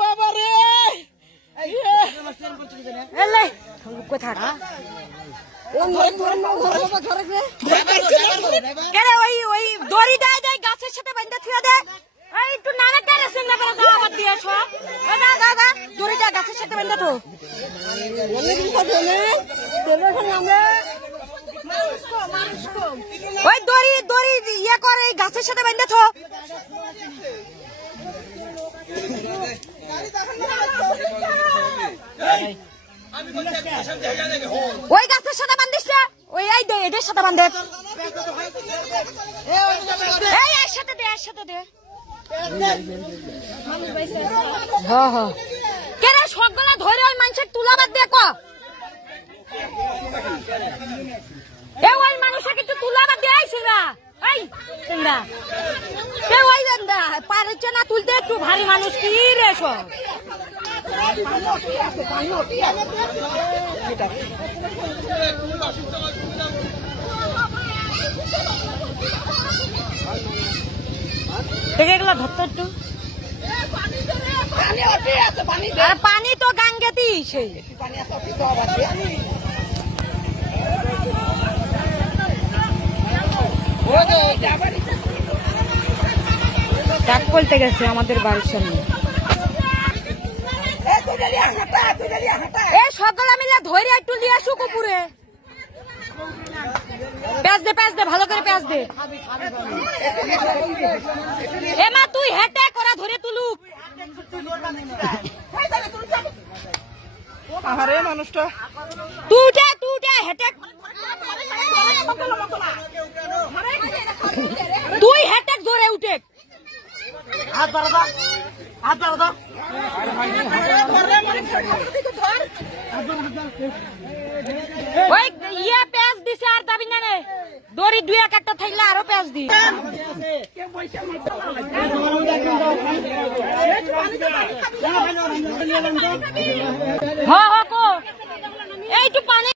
বাবা রে কোথা ওই দড়ি দেয় দেয় গাছের সাথে বান্ধা থুয়া দেয় একটু নানা টেরেছেন না করে দাও আবার দিয়েছ দড়ি দেয় গাছের সাথে বান্ধা তো ওই দড়ি দড়ি ইয়ে করে গাছের সাথে বান্ধা তো ওই গাছের সাথে বান্ধিস না ওই এই দে এদের সাথে বান্ধে এর সাথে দে এর সাথে দে কেন সবগুলা ধরে ওই মানুষের তুলাবাদ দিয়ে ক ওই মানুষের কিছু তুলাবাদ দিয়ে আইসিরা এই তোমরা কেউ ওই পারছে না তুলতে একটু ভারী মানুষ কি রে সব এগুলা ধরতো একটু পানি তো গাঙ্গেতি সেই ডাক বলতে গেছে আমাদের বাড়ির সামনে সকালে মিলে ধরে একটু দিয়ে আসুক উপরে পেঁয়াজ দে ভালো করে পেঁয়াজ দে এমা তুই হেঁটে করা ধরে তুলুক আরে মানুষটা তুই উঠে হেঁটে তুই হেঁটে ধরে উঠে ওই ইয়ে পেঁয়াজ দিছে আর দাবি না রে দড়ি দুই এক একটা থাকলে আরো পেঁয়াজ দি এইটু পানি